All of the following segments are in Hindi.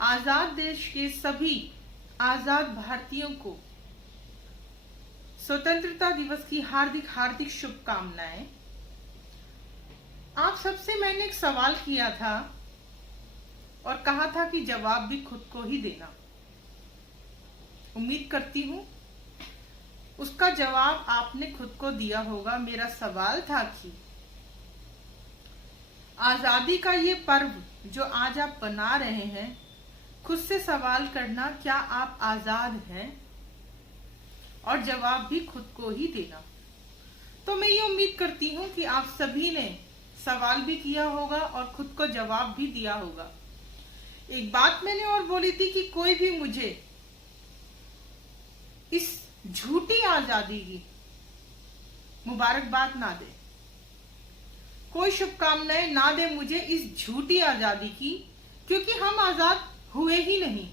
आजाद देश के सभी आजाद भारतीयों को स्वतंत्रता दिवस की हार्दिक हार्दिक शुभकामनाएं। आप सबसे मैंने एक सवाल किया था और कहा था कि जवाब भी खुद को ही देना। उम्मीद करती हूँ उसका जवाब आपने खुद को दिया होगा। मेरा सवाल था कि आजादी का ये पर्व जो आज आप बना रहे हैं, खुद से सवाल करना, क्या आप आजाद हैं? और जवाब भी खुद को ही देना। तो मैं ये उम्मीद करती हूँ कि आप सभी ने सवाल भी किया होगा और खुद को जवाब भी दिया होगा। एक बात मैंने और बोली थी कि कोई भी मुझे इस झूठी आजादी की मुबारकबाद ना दे, कोई शुभकामनाएं ना दे मुझे इस झूठी आजादी की, क्योंकि हम आजाद हुए ही नहीं।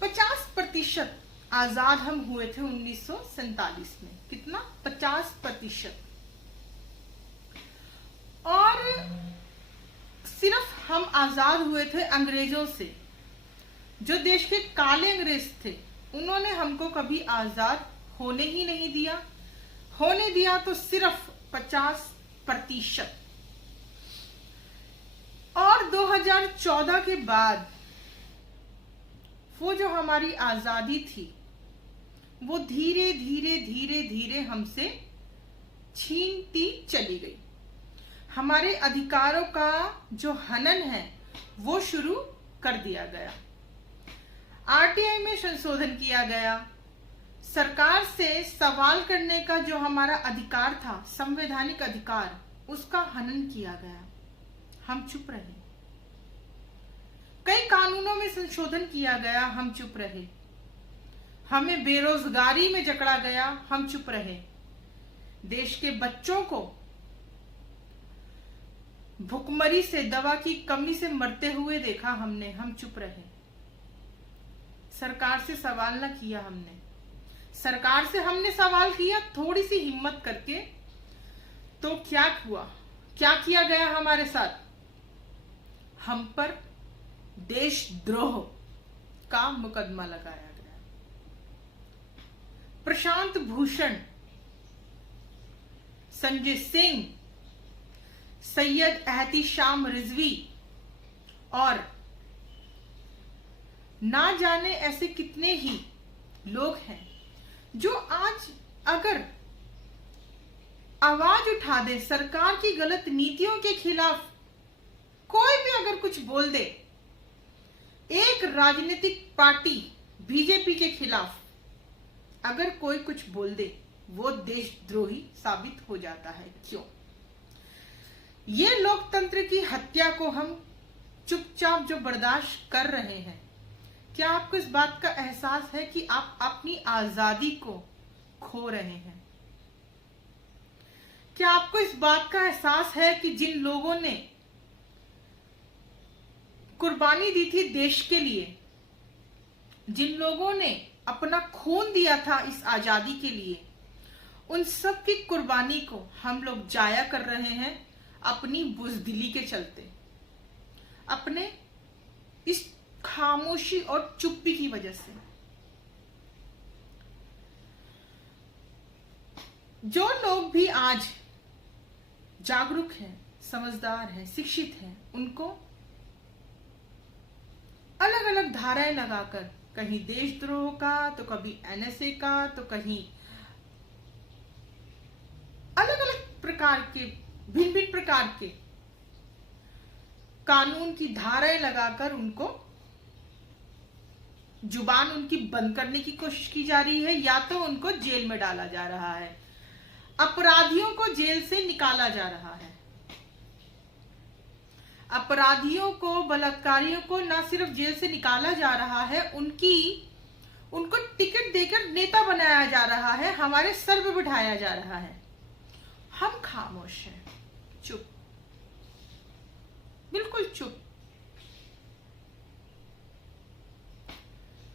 50% आजाद हम हुए थे 1947 में। कितना? 50%। और सिर्फ हम आजाद हुए थे अंग्रेजों से। जो देश के काले अंग्रेज थे उन्होंने हमको कभी आजाद होने ही नहीं दिया। होने दिया तो सिर्फ 50%। और 2014 के बाद वो जो हमारी आजादी थी वो धीरे धीरे धीरे धीरे हमसे छीनती चली गई। हमारे अधिकारों का जो हनन है वो शुरू कर दिया गया। आरटीआई में संशोधन किया गया। सरकार से सवाल करने का जो हमारा अधिकार था, संवैधानिक अधिकार, उसका हनन किया गया। हम चुप रहे। कई कानूनों में संशोधन किया गया, हम चुप रहे। हमें बेरोजगारी में जकड़ा गया, हम चुप रहे। देश के बच्चों को भुखमरी से, दवा की कमी से मरते हुए देखा हमने, हम चुप रहे। सरकार से सवाल न किया हमने। सरकार से हमने सवाल किया थोड़ी सी हिम्मत करके, तो क्या हुआ? क्या किया गया हमारे साथ? हम पर देशद्रोह का मुकदमा लगाया गया। प्रशांत भूषण, संजय सिंह, सैयद एहतिशाम रिजवी और ना जाने ऐसे कितने ही लोग हैं जो आज अगर आवाज उठा दे सरकार की गलत नीतियों के खिलाफ, कोई भी अगर कुछ बोल दे, एक राजनीतिक पार्टी बीजेपी के खिलाफ अगर कोई कुछ बोल दे, वो देशद्रोही साबित हो जाता है। क्यों? ये लोकतंत्र की हत्या को हम चुपचाप जो बर्दाश्त कर रहे हैं, क्या आपको इस बात का एहसास है कि आप अपनी आजादी को खो रहे हैं? क्या आपको इस बात का एहसास है कि जिन लोगों ने कुर्बानी दी थी देश के लिए, जिन लोगों ने अपना खून दिया था इस आजादी के लिए, उन सब की कुर्बानी को हम लोग जाया कर रहे हैं अपनी बुजदिली के चलते, अपने इस खामोशी और चुप्पी की वजह से। जो लोग भी आज जागरूक हैं, समझदार हैं, शिक्षित हैं, उनको अलग अलग धाराएं लगाकर, कहीं देशद्रोह का, तो कभी एनएसए का, तो कहीं अलग अलग प्रकार के, भिन्न भिन्न प्रकार के कानून की धाराएं लगाकर उनको जुबान उनकी बंद करने की कोशिश की जा रही है, या तो उनको जेल में डाला जा रहा है। अपराधियों को जेल से निकाला जा रहा है। अपराधियों को, बलात्कारियों को न सिर्फ जेल से निकाला जा रहा है, उनको टिकट देकर नेता बनाया जा रहा है, हमारे सर पे बिठाया जा रहा है। हम खामोश हैं, चुप, बिल्कुल चुप।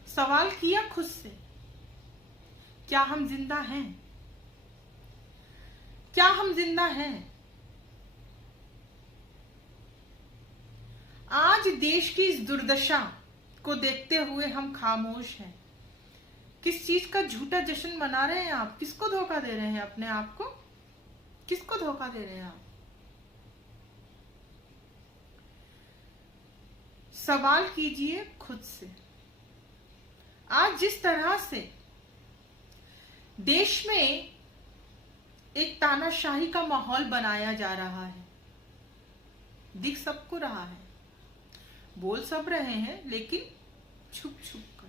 सवाल किया खुद से, क्या हम जिंदा हैं? क्या हम जिंदा हैं? आज देश की इस दुर्दशा को देखते हुए हम खामोश हैं। किस चीज का झूठा जश्न मना रहे हैं आप? किसको धोखा दे रहे हैं? अपने आप को किसको धोखा दे रहे हैं आप? सवाल कीजिए खुद से। आज जिस तरह से देश में एक तानाशाही का माहौल बनाया जा रहा है, दिख सबको रहा है, बोल सब रहे हैं, लेकिन छुप छुप कर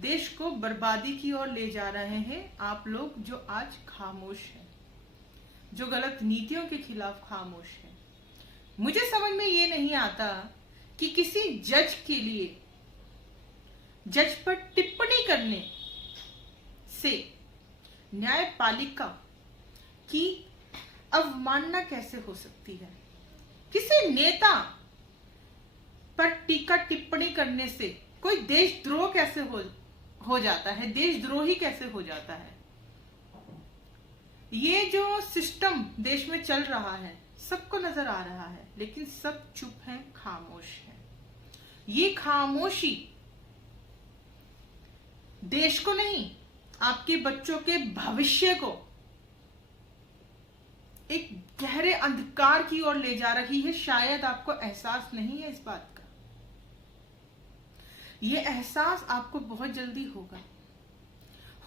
देश को बर्बादी की ओर ले जा रहे हैं आप लोग, जो आज खामोश हैं, जो गलत नीतियों के खिलाफ खामोश हैं। मुझे समझ में ये नहीं आता कि किसी जज के लिए जज पर टिप्पणी करने से न्यायपालिका की अवमानना कैसे हो सकती है। किसी नेता पर टीका टिप्पणी करने से कोई देशद्रोह कैसे हो जाता है, देशद्रोही कैसे हो जाता है। ये जो सिस्टम देश में चल रहा है सबको नजर आ रहा है, लेकिन सब चुप हैं, खामोश हैं। ये खामोशी देश को नहीं, आपके बच्चों के भविष्य को एक गहरे अंधकार की ओर ले जा रही है। शायद आपको एहसास नहीं है इस बात का। ये एहसास आपको बहुत जल्दी होगा।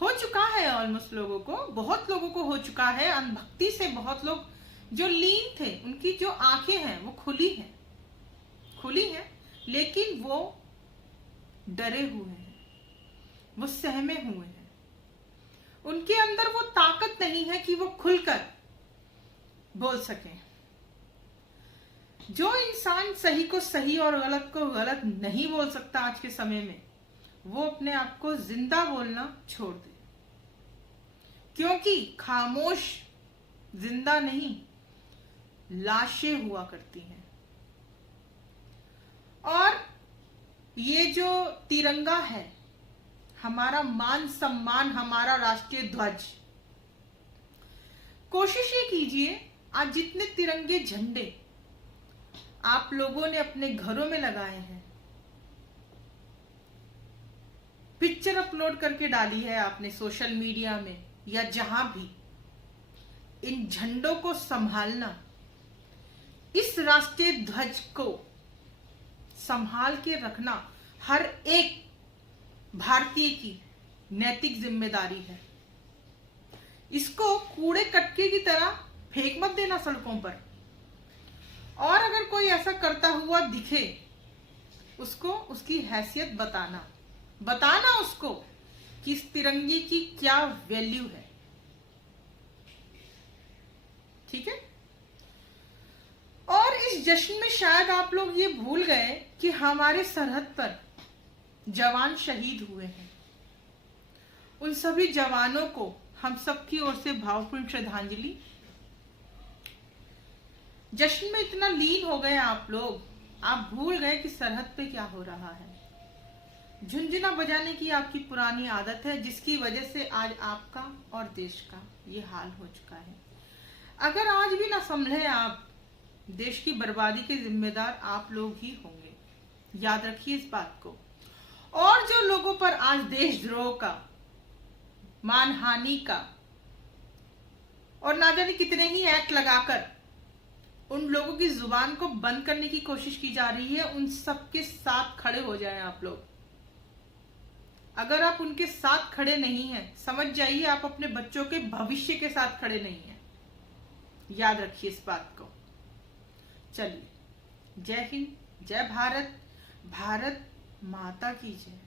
हो चुका है ऑलमोस्ट लोगों को, बहुत लोगों को हो चुका है। अनभक्ति से बहुत लोग जो लीन थे, उनकी जो आंखें हैं वो खुली हैं, लेकिन वो डरे हुए हैं, वो सहमे हुए हैं। उनके अंदर वो ताकत नहीं है कि वो खुलकर बोल सकें। जो इंसान सही को सही और गलत को गलत नहीं बोल सकता आज के समय में, वो अपने आप को जिंदा बोलना छोड़ दे, क्योंकि खामोश जिंदा नहीं, लाशें हुआ करती हैं। और ये जो तिरंगा है, हमारा मान सम्मान, हमारा राष्ट्रीय ध्वज, कोशिश ये कीजिए आज जितने तिरंगे झंडे आप लोगों ने अपने घरों में लगाए हैं, पिक्चर अपलोड करके डाली है आपने सोशल मीडिया में या जहां भी, इन झंडों को संभालना, इस राष्ट्रीय ध्वज को संभाल के रखना हर एक भारतीय की नैतिक जिम्मेदारी है। इसको कूड़े कटके की तरह फेंक मत देना सड़कों पर। और अगर कोई ऐसा करता हुआ दिखे, उसको उसकी हैसियत बताना उसको कि इस तिरंगे की क्या वैल्यू है। ठीक है। और इस जश्न में शायद आप लोग ये भूल गए कि हमारे सरहद पर जवान शहीद हुए हैं। उन सभी जवानों को हम सबकी ओर से भावपूर्ण श्रद्धांजलि। जश्न में इतना लीन हो गए आप लोग, आप भूल गए कि सरहद पे क्या हो रहा है। झुंझुना बजाने की आपकी पुरानी आदत है, जिसकी वजह से आज आपका और देश का ये हाल हो चुका है। अगर आज भी ना संभले आप, देश की बर्बादी के जिम्मेदार आप लोग ही होंगे। याद रखिए इस बात को। और जो लोगों पर आज देशद्रोह का, मानहानि का और ना जाने कितने ही एक्ट लगाकर उन लोगों की जुबान को बंद करने की कोशिश की जा रही है, उन सबके साथ खड़े हो जाएं आप लोग। अगर आप उनके साथ खड़े नहीं हैं, समझ जाइए आप अपने बच्चों के भविष्य के साथ खड़े नहीं हैं। याद रखिए इस बात को। चलिए, जय हिंद, जय भारत, भारत माता की जय।